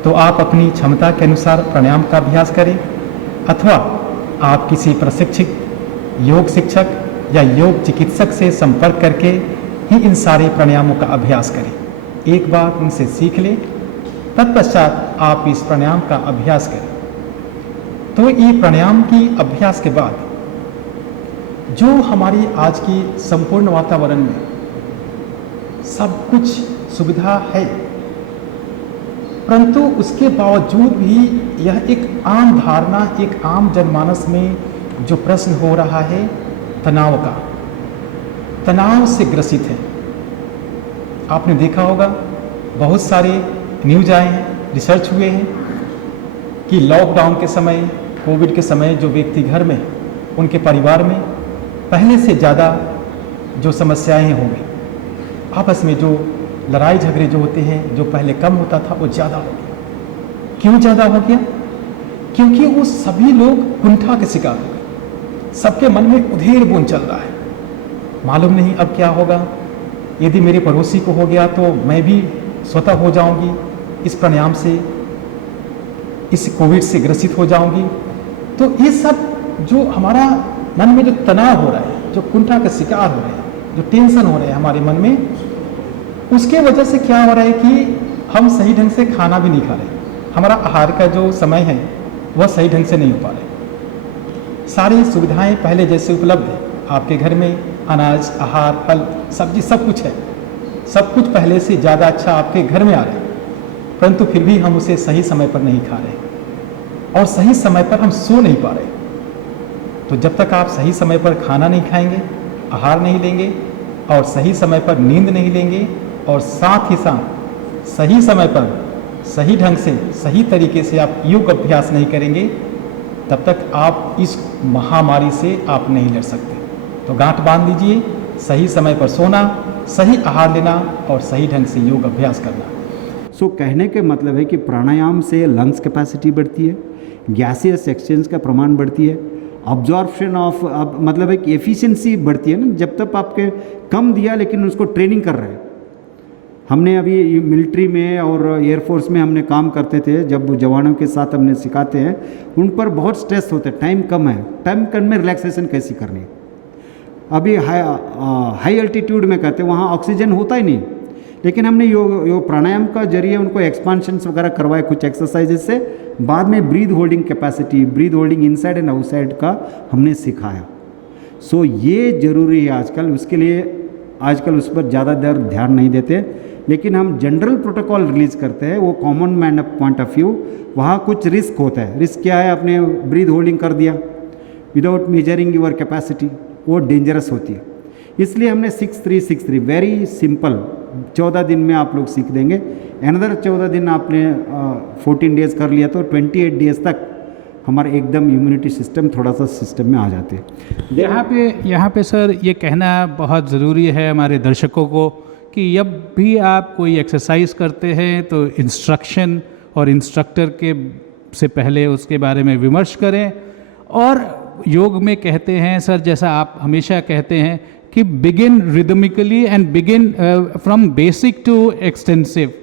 तो आप अपनी क्षमता के अनुसार प्राणायाम का अभ्यास करें, अथवा आप किसी प्रशिक्षित योग शिक्षक या योग चिकित्सक से संपर्क करके ही इन सारे प्राणायामों का अभ्यास करें। एक बार उनसे सीख लें, तत्पश्चात आप इस प्राणायाम का अभ्यास करें। तो ये प्राणायाम की अभ्यास के बाद जो हमारी आज की संपूर्ण वातावरण में सब कुछ सुविधा है, परंतु उसके बावजूद भी यह एक आम धारणा, एक आम जनमानस में जो प्रश्न हो रहा है तनाव का, तनाव से ग्रसित है। आपने देखा होगा बहुत सारे न्यूज आए हैं, रिसर्च हुए हैं कि लॉकडाउन के समय, कोविड के समय जो व्यक्ति घर में, उनके परिवार में पहले से ज़्यादा जो समस्याएं हो गई, आपस में जो लड़ाई झगड़े जो होते हैं, जो पहले कम होता था वो ज़्यादा हो गया। क्यों ज़्यादा हो गया? क्योंकि वो सभी लोग कुंठा के शिकार हो गए। सबके मन में उधेड़ बुन चल रहा है, मालूम नहीं अब क्या होगा, यदि मेरे पड़ोसी को हो गया तो मैं भी स्वतः हो जाऊंगी, इस प्राणायाम से, इस कोविड से ग्रसित हो जाऊंगी। तो ये सब जो हमारा मन में जो तनाव हो रहा है, जो कुंठा का शिकार हो रहे हैं, जो टेंशन हो रहे हैं हमारे मन में, उसके वजह से क्या हो रहा है कि हम सही ढंग से खाना भी नहीं खा रहे, हमारा आहार का जो समय है वह सही ढंग से नहीं हो पा रहे। सारी सुविधाएं पहले जैसे उपलब्ध है, आपके घर में अनाज, आहार, फल, सब्जी सब कुछ है, सब कुछ पहले से ज़्यादा अच्छा आपके घर में आ रहा है, परंतु फिर भी हम उसे सही समय पर नहीं खा रहे और सही समय पर हम सो नहीं पा रहे। तो जब तक आप सही समय पर खाना नहीं खाएंगे, आहार नहीं लेंगे और सही समय पर नींद नहीं लेंगे और साथ ही साथ सही समय पर सही ढंग से, सही तरीके से आप योग अभ्यास नहीं करेंगे, तब तक आप इस महामारी से आप नहीं लड़ सकते। तो गांठ बांध लीजिए, सही समय पर सोना, सही आहार लेना और सही ढंग से योग अभ्यास करना। सो कहने के मतलब है कि प्राणायाम से लंग्स कैपेसिटी बढ़ती है, गैसियस एक्सचेंज का प्रमाण बढ़ती है, अब्जॉर्प्शन ऑफ, अब मतलब एक एफिशिएंसी बढ़ती है ना। जब तक आपके कम दिया लेकिन उसको ट्रेनिंग कर रहे हैं। हमने अभी मिलिट्री में और एयरफोर्स में हमने काम करते थे, जब जवानों के साथ हमने सिखाते हैं, उन पर बहुत स्ट्रेस होता है, टाइम कम है, टाइम कम में रिलैक्सेशन कैसी करनी है। अभी हाई अल्टीट्यूड में करते, वहाँ ऑक्सीजन होता ही नहीं, लेकिन हमने योग प्राणायाम का जरिए उनको एक्सपांशंस वगैरह करवाए कुछ एक्सरसाइजेस से, बाद में breathe holding capacity, breathe holding inside and outside का हमने सिखाया। सो ये ज़रूरी है आजकल, उसके लिए आजकल उस पर ज़्यादा देर ध्यान नहीं देते, लेकिन हम जनरल प्रोटोकॉल रिलीज करते हैं, वो common man point of view. वहाँ कुछ रिस्क होता है। रिस्क क्या है? आपने ब्रीद होल्डिंग कर दिया विदाउट मेजरिंग योर कैपेसिटी, वो डेंजरस होती है। इसलिए हमने 6-3-6-3 वेरी सिंपल 14 दिन में आप लोग सीख देंगे। अनदर 14 दिन आपने 14 डेज़ कर लिया तो 28 डेज़ तक हमारा एकदम इम्यूनिटी सिस्टम थोड़ा सा सिस्टम में आ जाते हैं। यहाँ पे सर ये कहना बहुत ज़रूरी है हमारे दर्शकों को कि जब भी आप कोई एक्सरसाइज करते हैं तो इंस्ट्रक्शन और इंस्ट्रक्टर के से पहले उसके बारे में विमर्श करें। और योग में कहते हैं सर, जैसा आप हमेशा कहते हैं कि begin rhythmically and begin from basic to extensive,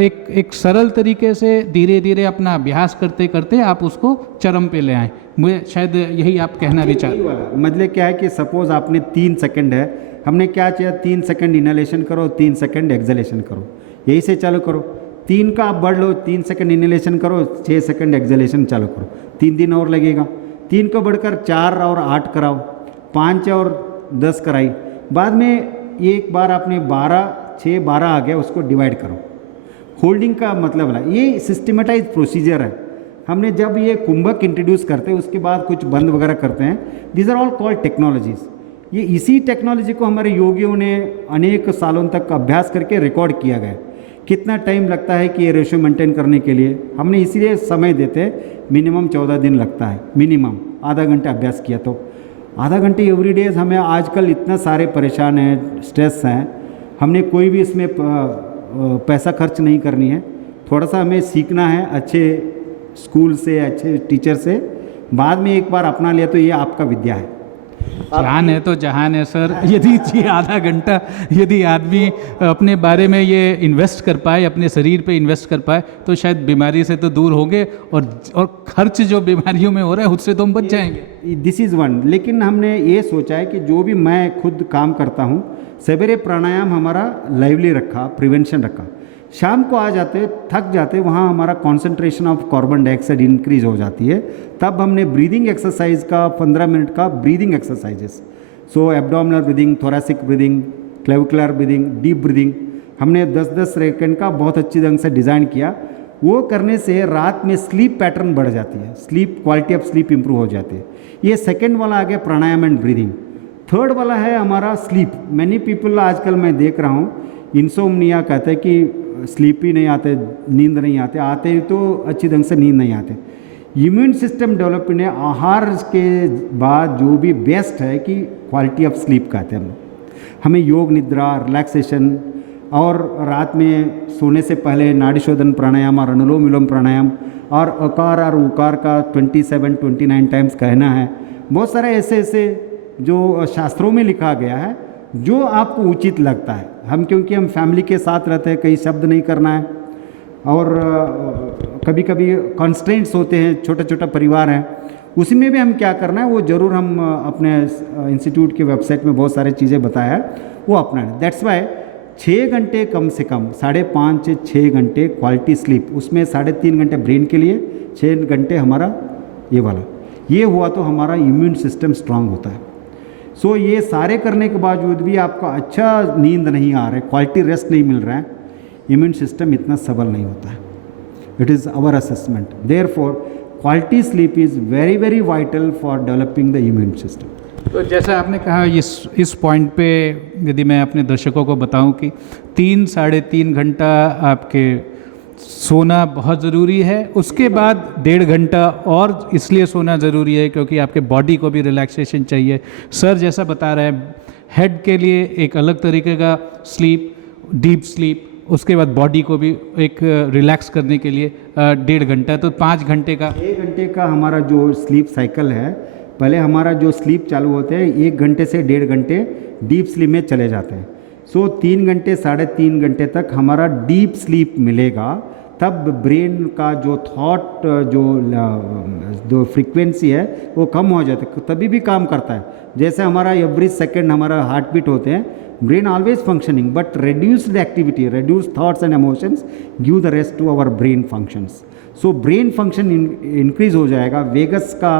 एक सरल तरीके से धीरे धीरे अपना अभ्यास करते करते आप उसको चरम पे ले आएँ। मुझे शायद यही आप कहना भी चाहते हैं। मतलब क्या है कि सपोज आपने 3 सेकंड है, हमने क्या चाहिए 3 सेकंड इनहेलेशन करो, 3 सेकंड एक्सहेलेशन करो, यही से चालू करो। 3 का आप बढ़ लो, 3 सेकंड इनहेलेशन करो, 6 सेकंड एक्सहेलेशन चालू करो, 3 दिन और लगेगा। 3 को बढ़कर 4 और 8 कराओ, 5 और 10 कराई, बाद में एक बार आपने 12 आ गया, उसको डिवाइड करो। होल्डिंग का मतलब है ये सिस्टमेटाइज प्रोसीजर है। हमने जब ये कुंभक इंट्रोड्यूस करते हैं उसके बाद कुछ बंद वगैरह करते हैं, these are all called technologies. ये इसी टेक्नोलॉजी को हमारे योगियों ने अनेक सालों तक अभ्यास करके रिकॉर्ड किया गया। कितना टाइम लगता है कि ये रेशियो मेंटेन करने के लिए, हमने इसीलिए समय देते हैं, मिनिमम 14 दिन लगता है, मिनिमम आधा घंटा अभ्यास किया तो आधा घंटे एवरी डेज। हमें आजकल इतना सारे परेशान हैं, स्ट्रेस हैं, हमने कोई भी इसमें पैसा खर्च नहीं करनी है। थोड़ा सा हमें सीखना है अच्छे स्कूल से, अच्छे टीचर से, बाद में एक बार अपना लिया तो ये आपका विद्या है। जान है तो जहान है सर। यदि ये आधा घंटा यदि आदमी अपने बारे में ये इन्वेस्ट कर पाए, अपने शरीर पे इन्वेस्ट कर पाए, तो शायद बीमारी से तो दूर होंगे, और खर्च जो बीमारियों में हो रहा है उससे तो हम बच जाएंगे। This is one. लेकिन हमने ये सोचा है कि जो भी मैं खुद काम करता हूँ, सवेरे प्राणायाम हमारा लाइवली रखा, प्रिवेंशन रखा। शाम को आ जाते, थक जाते, वहाँ हमारा concentration of carbon dioxide increase हो जाती है। तब हमने ब्रीदिंग एक्सरसाइज का 15 मिनट का breathing exercises, so abdominal breathing, thoracic breathing, clavicular breathing, deep breathing, हमने 10-10 सेकंड का बहुत अच्छी ढंग से डिज़ाइन किया। वो करने से रात में स्लीप पैटर्न बढ़ जाती है, sleep quality of sleep improve हो जाती है। ये सेकेंड वाला आ गया प्राणायाम एंड ब्रीदिंग। थर्ड वाला है हमारा स्लीप। मैनी पीपल आजकल मैं देख रहा हूँ इंसोम्निया कहते हैं कि स्लीप ही नहीं आते, नींद नहीं आते, आते तो अच्छी ढंग से नींद नहीं आते। इम्यून सिस्टम डेवलपमेंट है, आहार के बाद जो भी बेस्ट है कि क्वालिटी ऑफ स्लीप कहते हैं हमें योग निद्रा, रिलैक्सेशन, और रात में सोने से पहले नाड़ी शोधन प्राणायाम और अनुलोम विलोम प्राणायाम और अकार और उकार का 27-29 टाइम्स कहना है। बहुत सारे ऐसे जो शास्त्रों में लिखा गया है जो आपको उचित लगता है। हम क्योंकि हम फैमिली के साथ रहते हैं, कई शब्द नहीं करना है, और कभी कभी कॉन्स्ट्रेंट्स होते हैं, छोटा छोटा परिवार है, उसमें भी हम क्या करना है वो ज़रूर हम अपने इंस्टीट्यूट के वेबसाइट में बहुत सारी चीज़ें बताया है, वो अपनाना। दैट्स वाई 6 घंटे कम से कम, 5.5 से 6 घंटे क्वालिटी स्लीप, उसमें 3.5 घंटे ब्रेन के लिए, 6 घंटे हमारा ये वाला, ये हुआ तो हमारा इम्यून सिस्टम स्ट्रांग होता है। सो ये सारे करने के बावजूद भी आपका अच्छा नींद नहीं आ रहा है, क्वालिटी रेस्ट नहीं मिल रहा है, इम्यून सिस्टम इतना सबल नहीं होता है। It is our assessment. Therefore quality sleep is very very vital for developing the immune system. तो जैसा आपने कहा, इस पॉइंट पे यदि मैं अपने दर्शकों को बताऊं कि 3-3.5 घंटा आपके सोना बहुत ज़रूरी है, उसके बाद 1.5 घंटा और इसलिए सोना ज़रूरी है क्योंकि आपके बॉडी को भी रिलैक्सेशन चाहिए। सर जैसा बता रहे हैं, हेड के लिए एक अलग तरीके का स्लीप, डीप स्लीप, उसके बाद बॉडी को भी एक रिलैक्स करने के लिए 1.5 घंटा, तो 5 घंटे का, 1 घंटे का हमारा जो स्लीप साइकिल है, पहले हमारा जो स्लीप चालू होते हैं 1 घंटे से 1.5 घंटे डीप स्लीप में चले जाते हैं। सो 3 घंटे 3.5 घंटे तक हमारा डीप स्लीप मिलेगा, तब ब्रेन का जो थॉट जो फ्रीक्वेंसी है वो कम हो जाती है, तभी भी काम करता है। जैसे हमारा एवरी सेकेंड हमारा हार्ट बीट होते हैं, brain always functioning, but reduced activity, reduced thoughts and emotions give the rest to our brain functions. So brain function increase हो जाएगा, वेगस का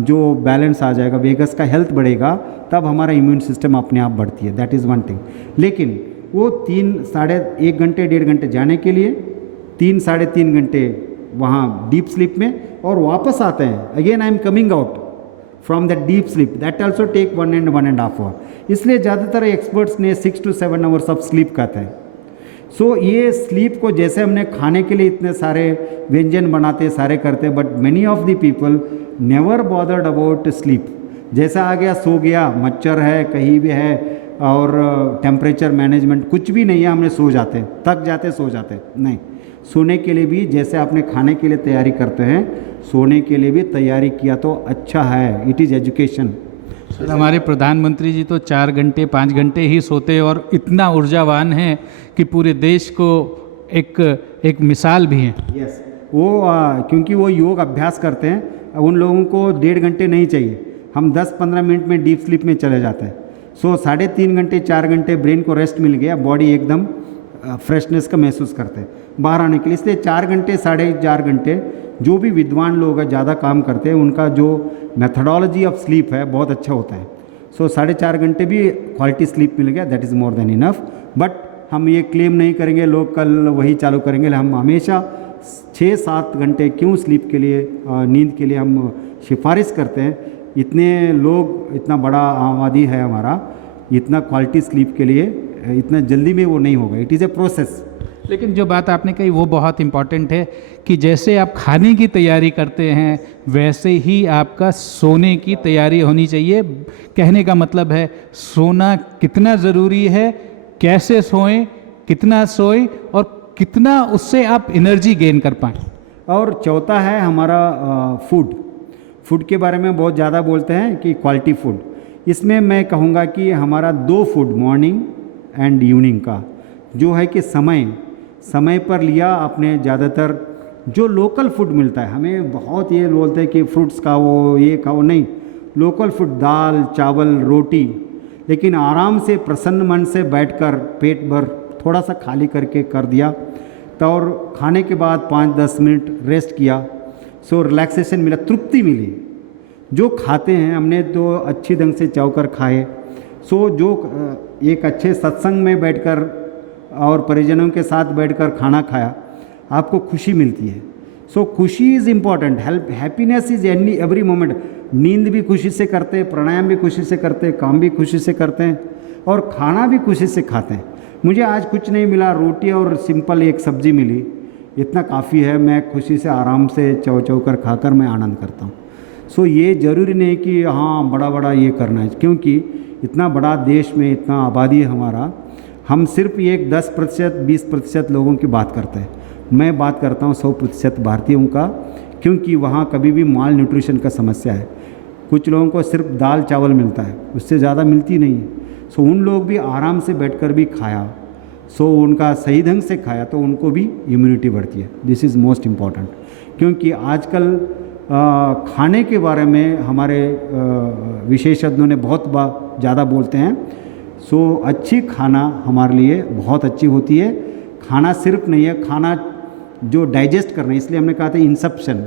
जो बैलेंस आ जाएगा, वेगस का हेल्थ बढ़ेगा, तब हमारा इम्यून सिस्टम अपने आप बढ़ती है। That is one thing. लेकिन वो 3-1.5 घंटे 1.5 घंटे जाने के लिए, 3-3.5 घंटे वहाँ डीप स्लीप में, और वापस आते हैं, again I am coming out from that deep sleep, that also take 1.5 hour. इसलिए ज़्यादातर एक्सपर्ट्स ने 6 to 7 आवर्स ऑफ स्लीप कहते हैं। सो ये स्लीप को जैसे हमने खाने के लिए इतने सारे व्यंजन बनाते, सारे करते, but many of the people never bothered about sleep. जैसा आ गया सो गया, मच्छर है कहीं भी है, और टेम्परेचर मैनेजमेंट कुछ भी नहीं है, हमने सो जाते, थक जाते, सो जाते। नहीं, सोने के लिए भी जैसे आपने खाने के लिए तैयारी करते हैं, सोने के लिए भी तैयारी किया तो अच्छा है। It is education. हमारे प्रधानमंत्री जी तो 4 घंटे 5 घंटे ही सोते और इतना ऊर्जावान हैं कि पूरे देश को एक मिसाल भी हैं। यस, वो क्योंकि वो योग अभ्यास करते हैं, उन लोगों को 1.5 घंटे नहीं चाहिए, हम 10-15 मिनट में डीप स्लीप में चले जाते हैं। सो 3.5 घंटे 4 घंटे ब्रेन को रेस्ट मिल गया, बॉडी एकदम फ्रेशनेस का महसूस करते हैं बाहर आने के लिए। इसलिए 4 घंटे 4.5 घंटे जो भी विद्वान लोग हैं ज़्यादा काम करते हैं, उनका जो मेथडोलॉजी ऑफ स्लीप है बहुत अच्छा होता है। सो 4.5 घंटे भी क्वालिटी स्लीप मिल गया, that is more than enough. But हम ये क्लेम नहीं करेंगे लोग कल वही चालू करेंगे, हम हमेशा 6-7 घंटे क्यों स्लीप के लिए, नींद के लिए हम सिफारिश करते हैं। इतने लोग, इतना बड़ा आबादी है हमारा, इतना क्वालिटी स्लीप के लिए इतना जल्दी में वो नहीं होगा, इट इज़ ए प्रोसेस। लेकिन जो बात आपने कही वो बहुत इम्पॉर्टेंट है कि जैसे आप खाने की तैयारी करते हैं वैसे ही आपका सोने की तैयारी होनी चाहिए। कहने का मतलब है सोना कितना ज़रूरी है कैसे सोएं, कितना सोएं और कितना उससे आप एनर्जी गेन कर पाएं। और चौथा है हमारा फूड के बारे में बहुत ज़्यादा बोलते हैं कि क्वालिटी फूड। इसमें मैं कहूँगा कि हमारा 2 फूड मॉर्निंग एंड इवनिंग का जो है कि समय पर लिया आपने। ज़्यादातर जो लोकल फूड मिलता है, हमें बहुत ये बोलते हैं कि फ्रूट्स खाओ, ये खाओ, नहीं, लोकल फूड दाल चावल रोटी, लेकिन आराम से प्रसन्न मन से बैठकर पेट भर थोड़ा सा खाली करके कर दिया, तो और खाने के बाद 5-10 मिनट रेस्ट किया, सो रिलैक्सेशन मिला, तृप्ति मिली। जो खाते हैं हमने तो अच्छी ढंग से चावकर खाए, सो जो एक अच्छे सत्संग में बैठकर और परिजनों के साथ बैठकर खाना खाया, आपको खुशी मिलती है। सो खुशी is important, happiness is every moment. नींद भी खुशी से करते हैं, प्राणायाम भी खुशी से करते हैं, काम भी खुशी से करते हैं और खाना भी खुशी से खाते हैं। मुझे आज कुछ नहीं मिला, रोटी और सिंपल एक सब्जी मिली, इतना काफ़ी है, मैं खुशी से आराम से चौ कर खाकर मैं आनंद करता हूँ। सो ये ज़रूरी नहीं कि हाँ बड़ा बड़ा ये करना है, क्योंकि इतना बड़ा देश में इतना आबादी है हमारा, हम सिर्फ एक 10% 20% लोगों की बात करते हैं। मैं बात करता हूँ 100% भारतीयों का, क्योंकि वहाँ कभी भी माल न्यूट्रिशन का समस्या है। कुछ लोगों को सिर्फ दाल चावल मिलता है, उससे ज़्यादा मिलती नहीं है। सो उन लोग भी आराम से बैठकर भी खाया, सो उनका सही ढंग से खाया, तो उनको भी इम्यूनिटी बढ़ती है। दिस इज़ मोस्ट इम्पॉर्टेंट, क्योंकि आजकल खाने के बारे में हमारे विशेषज्ञों ने बहुत ज़्यादा बोलते हैं। सो अच्छी खाना हमारे लिए बहुत अच्छी होती है। खाना सिर्फ नहीं है, खाना जो डाइजेस्ट करना है, इसलिए हमने कहा था इंसेप्शन,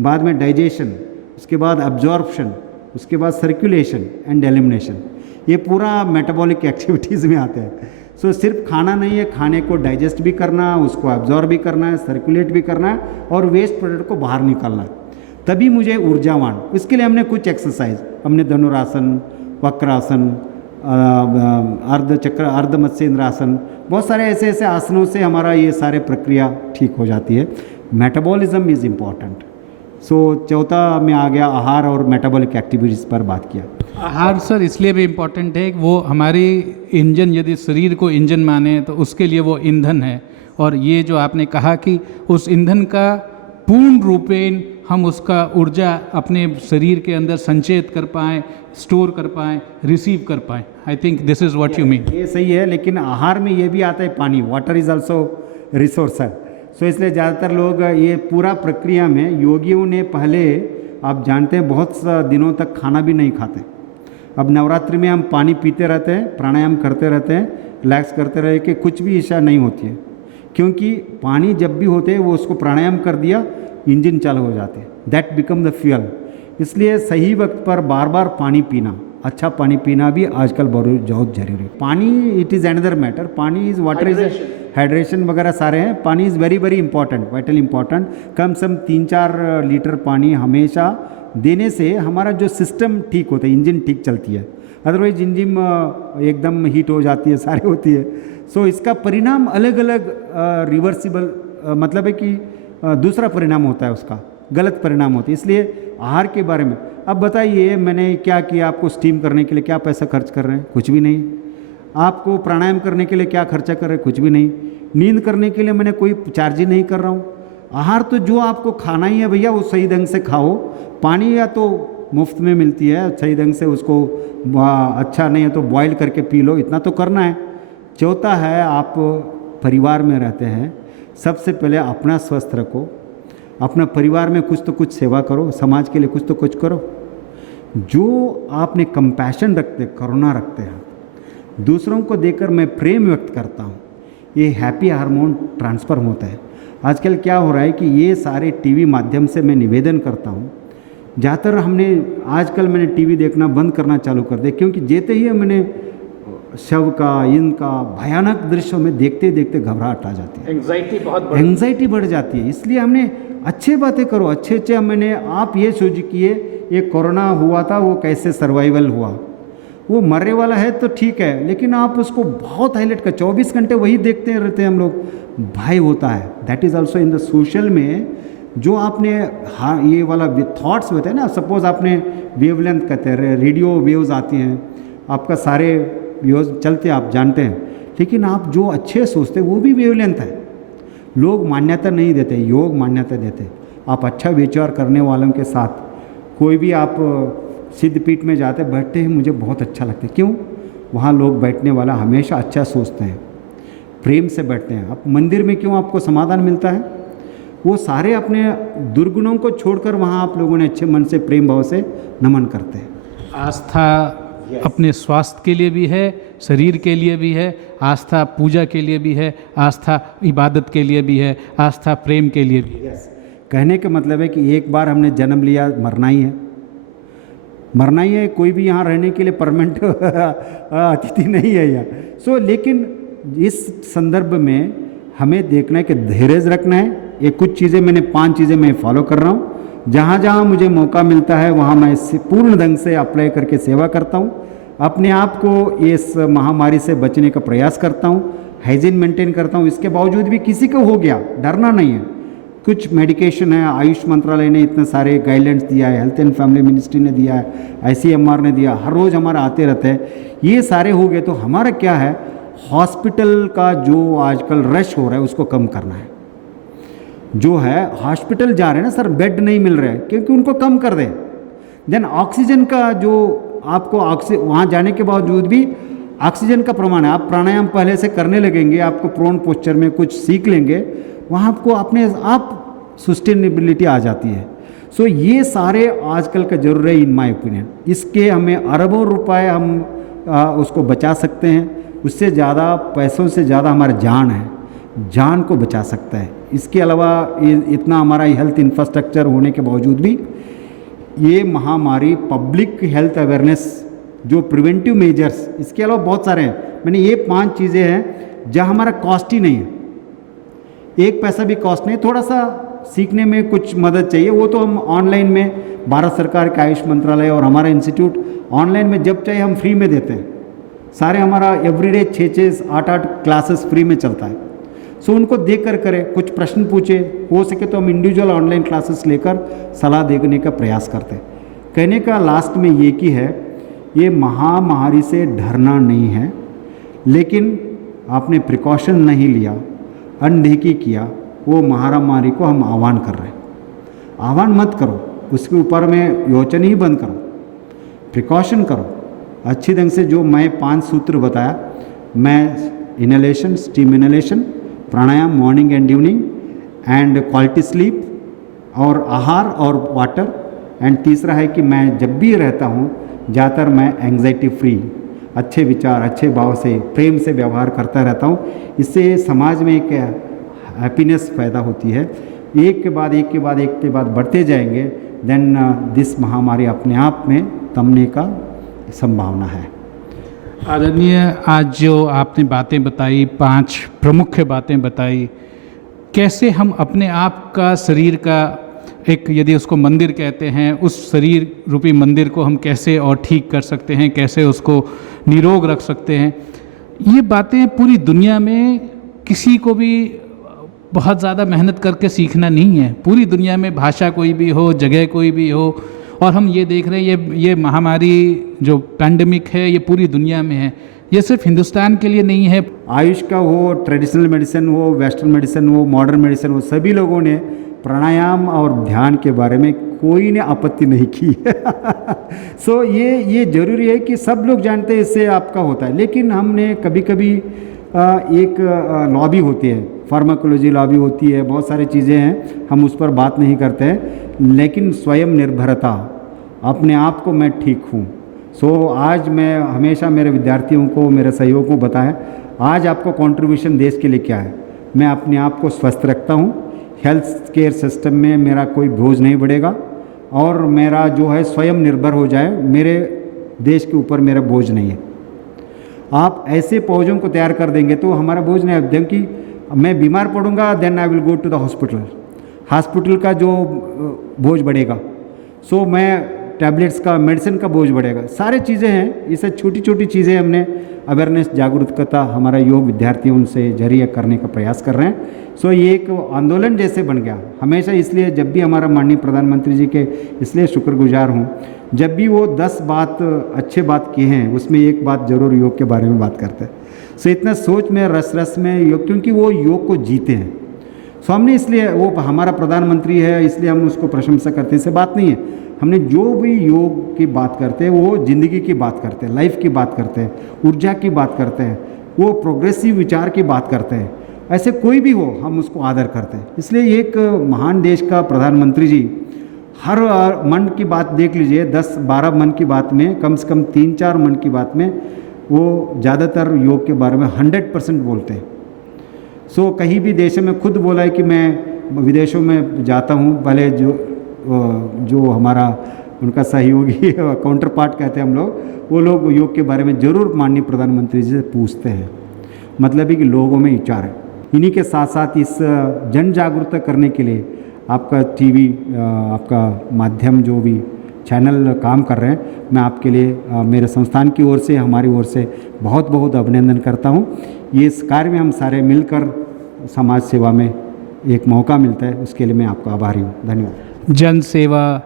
बाद में डाइजेशन, उसके बाद अब्जॉर्प्शन, उसके बाद सर्कुलेशन एंड एलिमिनेशन, ये पूरा मेटाबॉलिक एक्टिविटीज़ में आते हैं। सो सिर्फ खाना नहीं है, खाने को डाइजेस्ट भी करना, उसको अब्जॉर्ब भी करना है, सर्कुलेट भी करना है और वेस्ट प्रोडक्ट को बाहर निकालना है, तभी मुझे ऊर्जावान। इसके लिए हमने कुछ एक्सरसाइज, हमने धनुरासन, वक्रासन, अर्धचक्र, अर्ध मत्स्येंद्र आसन, बहुत सारे ऐसे ऐसे आसनों से हमारा ये सारे प्रक्रिया ठीक हो जाती है। Metabolism is important. सो चौथा में आ गया आहार और मेटाबॉलिक एक्टिविटीज़ पर बात किया। आहार सर इसलिए भी इम्पोर्टेंट है कि वो हमारी इंजन, यदि शरीर को इंजन माने तो उसके लिए वो ईंधन है, और ये जो आपने कहा कि उस ईंधन का पूर्ण रूपेण हम उसका ऊर्जा अपने शरीर के अंदर संचयित कर पाएँ, स्टोर कर पाएँ, रिसीव कर पाएँ। I think this is what you mean. ये सही है, लेकिन आहार में ये भी आता है पानी, वाटर इज़ आल्सो रिसोर्स है। सो इसलिए ज़्यादातर लोग ये पूरा प्रक्रिया में, योगियों ने पहले, आप जानते हैं, बहुत दिनों तक खाना भी नहीं खाते। अब नवरात्रि में हम पानी पीते रहते हैं, प्राणायाम करते रहते हैं, रिलैक्स करते रहे कि कुछ भी इच्छा नहीं होती है, क्योंकि पानी जब भी होते हैं वो उसको प्राणायाम कर दिया, इंजन चालू हो जाते हैं, दैट बिकम द फ्यूल। इसलिए सही वक्त पर बार बार पानी पीना, अच्छा पानी पीना भी आजकल बहुत जरूरी है। Pani it is another matter, pani is water is hydration वगैरह सारे हैं। Pani is very very important, vital important. कम से कम 3-4 लीटर पानी हमेशा देने से हमारा जो सिस्टम ठीक होता है, इंजन ठीक चलती है। अदरवाइज इंजन एकदम हीट हो जाती है, सारी होती है। सो इसका परिणाम अलग अलग रिवर्सिबल, मतलब है कि दूसरा परिणाम होता है, उसका गलत परिणाम होते हैं। इसलिए आहार के बारे में अब बताइए, मैंने क्या किया, आपको स्टीम करने के लिए क्या पैसा खर्च कर रहे हैं? कुछ भी नहीं। आपको प्राणायाम करने के लिए क्या खर्चा कर रहे हैं? कुछ भी नहीं। नींद करने के लिए मैंने कोई चार्ज ही नहीं कर रहा हूँ। आहार तो जो आपको खाना ही है भैया, वो सही ढंग से खाओ। पानी या तो मुफ्त में मिलती है, सही ढंग से उसको, अच्छा नहीं है तो बॉयल करके पी लो, इतना तो करना है। चौथा है, आप परिवार में रहते हैं, सबसे पहले अपना स्वस्थ रखो, अपना परिवार में कुछ तो कुछ सेवा करो, समाज के लिए कुछ तो कुछ करो। जो आपने कंपैशन रखते, करुणा रखते हैं, दूसरों को देखकर मैं प्रेम व्यक्त करता हूँ, ये हैप्पी हार्मोन ट्रांसफ़र होता है। आजकल क्या हो रहा है कि ये सारे टीवी माध्यम से मैं निवेदन करता हूँ, ज़्यादातर आजकल मैंने टीवी देखना बंद करना चालू कर दिया, क्योंकि जेते ही मैंने शव का, इनका भयानक दृश्य में देखते देखते घबराहट आ जाती है, एंग्जाइटी बढ़ जाती है। इसलिए हमने अच्छे बातें करो, अच्छे मैंने, आप ये सोचिए, ये कोरोना हुआ था, वो कैसे सर्वाइवल हुआ, वो मरने वाला है तो ठीक है, लेकिन आप उसको बहुत हाईलाइट कर, 24 घंटे वही देखते रहते हैं हम लोग, भय होता है। That is also in the social में, जो आपने ये वाला थॉट्स होते हैं ना, सपोज आपने वेवलेंथ कहते हैं, रेडियो वेव्स आती हैं, आपका सारे वेव्स चलते हैं, आप जानते हैं, लेकिन आप जो अच्छे सोचते वो भी वेवलेंथ है। लोग मान्यता नहीं देते, योग मान्यता देते। आप अच्छा विचार करने वालों के साथ कोई भी आप सिद्धपीठ में जाते बैठते हैं, मुझे बहुत अच्छा लगता है। क्यों? वहाँ लोग बैठने वाला हमेशा अच्छा सोचते हैं, प्रेम से बैठते हैं। आप मंदिर में क्यों आपको समाधान मिलता है? वो सारे अपने दुर्गुणों को छोड़कर वहाँ आप लोगों ने अच्छे मन से प्रेम भाव से नमन करते हैं। आस्था अपने स्वास्थ्य के लिए भी है, शरीर के लिए भी है, आस्था पूजा के लिए भी है, आस्था इबादत के लिए भी है, आस्था प्रेम के लिए भी है। कहने का मतलब है कि एक बार हमने जन्म लिया, मरना ही है, मरना ही है। कोई भी यहाँ रहने के लिए परमानेंट अतिथि नहीं है यहाँ। सो लेकिन इस संदर्भ में हमें देखना है कि धैर्य रखना है। ये कुछ चीज़ें मैंने 5 चीज़ें मैं फॉलो कर रहा हूँ। जहाँ जहाँ मुझे मौका मिलता है वहाँ मैं इससे पूर्ण ढंग से अप्लाई करके सेवा करता हूँ। अपने आप को इस महामारी से बचने का प्रयास करता हूँ, हाइजीन मेंटेन करता हूँ। इसके बावजूद भी किसी को हो गया, डरना नहीं है। कुछ मेडिकेशन है, आयुष मंत्रालय ने इतने सारे गाइडलाइंस दिया है, हेल्थ एंड फैमिली मिनिस्ट्री ने दिया है, ICMR ने दिया, हर रोज़ हमारा आते रहते हैं। ये सारे हो गए तो हमारा क्या है, हॉस्पिटल का जो आजकल रश हो रहा है उसको कम करना है। जो है हॉस्पिटल जा रहे हैं ना सर, बेड नहीं मिल रहे हैं, क्योंकि उनको कम कर दें। देन ऑक्सीजन का जो आपको वहाँ जाने के बावजूद भी ऑक्सीजन का प्रमाण है। आप प्राणायाम पहले से करने लगेंगे, आपको प्रोन पोस्चर में कुछ सीख लेंगे, वहाँ आपको अपने आप सस्टेनेबिलिटी आ जाती है। सो ये सारे आजकल का जरूर है इन माय ओपिनियन। इसके हमें अरबों रुपए हम उसको बचा सकते हैं। उससे ज़्यादा पैसों से ज़्यादा हमारा जान है, जान को बचा सकता है। इसके अलावा इतना हमारा हेल्थ इंफ्रास्ट्रक्चर होने के बावजूद भी ये महामारी पब्लिक हेल्थ अवेयरनेस, जो प्रिवेंटिव मेजर्स, इसके अलावा बहुत सारे हैं। मैंने ये 5 चीज़ें हैं जहाँ हमारा कॉस्ट ही नहीं है, एक पैसा भी कॉस्ट नहीं। थोड़ा सा सीखने में कुछ मदद चाहिए, वो तो हम ऑनलाइन में भारत सरकार के आयुष मंत्रालय और हमारा इंस्टीट्यूट ऑनलाइन में जब चाहिए हम फ्री में देते हैं। सारे हमारा एवरीडे 6-6, 8-8 क्लासेस फ्री में चलता है। सो उनको देख कर करें, कुछ प्रश्न पूछे, हो सके तो हम इंडिविजुअल ऑनलाइन क्लासेस लेकर सलाह देने का प्रयास करते हैं। कहने का लास्ट में ये की है, ये महामारी से डरना नहीं है, लेकिन आपने प्रिकॉशन नहीं लिया, अनदेखी किया, वो महामारी को हम आह्वान कर रहे हैं। आह्वान मत करो, उसके ऊपर में योचन ही बंद करो, प्रिकॉशन करो अच्छी ढंग से। जो मैं 5 सूत्र बताया, मैं inhalation, steam inhalation, pranayama morning and evening, and quality sleep, और आहार और वाटर, एंड तीसरा है कि मैं जब भी रहता हूँ ज़्यादातर मैं एंग्जाइटी फ्री, अच्छे विचार, अच्छे भाव से, प्रेम से व्यवहार करता रहता हूँ। इससे समाज में एक हैप्पीनेस पैदा होती है। एक के बाद एक के बाद एक के बाद बढ़ते जाएंगे, देन दिस महामारी अपने आप में थमने का संभावना है। आदरणीय, आज जो आपने बातें बताई, 5 प्रमुख बातें बताई, कैसे हम अपने आप का शरीर का एक, यदि उसको मंदिर कहते हैं, उस शरीर रूपी मंदिर को हम कैसे और ठीक कर सकते हैं, कैसे उसको निरोग रख सकते हैं, ये बातें पूरी दुनिया में किसी को भी बहुत ज़्यादा मेहनत करके सीखना नहीं है। पूरी दुनिया में भाषा कोई भी हो, जगह कोई भी हो, और हम ये देख रहे हैं ये महामारी जो पैंडेमिक है ये पूरी दुनिया में है, ये सिर्फ हिंदुस्तान के लिए नहीं है। आयुष का हो, ट्रेडिशनल मेडिसिन हो, वेस्टर्न मेडिसिन हो, मॉडर्न मेडिसिन हो, सभी लोगों ने प्राणायाम और ध्यान के बारे में कोई ने आपत्ति नहीं की। सो ये जरूरी है कि सब लोग जानते हैं इससे आपका होता है। लेकिन हमने कभी कभी एक लॉबी होती है, फार्माकोलॉजी लॉबी होती है, बहुत सारी चीज़ें हैं, हम उस पर बात नहीं करते हैं। लेकिन स्वयं निर्भरता, अपने आप को मैं ठीक हूँ। सो आज मैं हमेशा मेरे विद्यार्थियों को, मेरे सहयोग को बताएं, आज आपको कंट्रीब्यूशन देश के लिए क्या है। मैं अपने आप को स्वस्थ रखता हूँ, हेल्थ केयर सिस्टम में मेरा कोई बोझ नहीं बढ़ेगा, और मेरा जो है स्वयं निर्भर हो जाए, मेरे देश के ऊपर मेरा बोझ नहीं है। आप ऐसे फौजों को तैयार कर देंगे तो हमारा बोझ नहीं है। क्योंकि मैं बीमार पड़ूंगा, then I will go to the hospital, hospital का जो बोझ बढ़ेगा, सो मैं टैबलेट्स का, मेडिसिन का बोझ बढ़ेगा। सारे चीज़ें हैं, ये सब छोटी छोटी चीज़ें हमने अवेयरनेस जागरूकता हमारा योग विद्यार्थी उनसे जरिए करने का प्रयास कर रहे हैं। सो ये एक आंदोलन जैसे बन गया हमेशा। इसलिए जब भी हमारा माननीय प्रधानमंत्री जी के इसलिए शुक्रगुजार हूँ, जब भी वो 10 बात अच्छे बात किए हैं उसमें एक बात जरूर योग के बारे में बात करते हैं। सो इतना सोच में रस में योग, क्योंकि वो योग को जीते हैं। सो हमने इसलिए, वो हमारा प्रधानमंत्री है इसलिए हम उसको प्रशंसा करते हैं, इससे बात नहीं है। हमने जो भी योग की बात करते हैं वो ज़िंदगी की बात करते हैं, लाइफ की बात करते हैं, ऊर्जा की बात करते हैं, वो प्रोग्रेसिव विचार की बात करते हैं। ऐसे कोई भी हो हम उसको आदर करते हैं। इसलिए एक महान देश का प्रधानमंत्री जी हर मन की बात देख लीजिए, 10-12 मन की बात में कम से कम 3-4 मन की बात में वो ज़्यादातर योग के बारे में 100% बोलते हैं। सो कहीं भी देश में खुद बोला है कि मैं विदेशों में जाता हूँ, भले जो हमारा उनका सहयोगी काउंटर पार्ट कहते हैं हम लोग, वो लोग योग के बारे में ज़रूर माननीय प्रधानमंत्री जी से पूछते हैं। मतलब है कि लोगों में विचार है। इन्हीं के साथ साथ इस जन जागरूकता करने के लिए आपका टीवी, आपका माध्यम जो भी चैनल काम कर रहे हैं, मैं आपके लिए मेरे संस्थान की ओर से, हमारी ओर से बहुत बहुत अभिनंदन करता हूँ। ये इस कार्य में हम सारे मिलकर समाज सेवा में एक मौका मिलता है, उसके लिए मैं आपका आभारी हूँ। धन्यवाद। जन सेवा,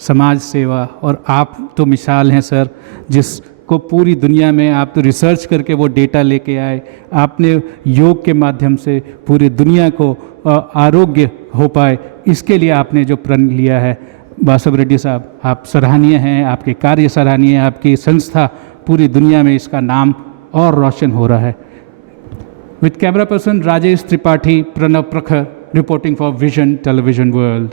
समाज सेवा, और आप तो मिसाल हैं सर, जिसको पूरी दुनिया में आप तो रिसर्च करके वो डेटा लेके आए। आपने योग के माध्यम से पूरी दुनिया को आरोग्य हो पाए, इसके लिए आपने जो प्रण लिया है। बासव रेड्डी साहब, आप सराहनीय हैं, आपके कार्य सराहनीय है, आपकी संस्था पूरी दुनिया में इसका नाम और रोशन हो रहा है। With camera person Rajesh Tripathi, Pranav Prakhar, reporting for vision television world.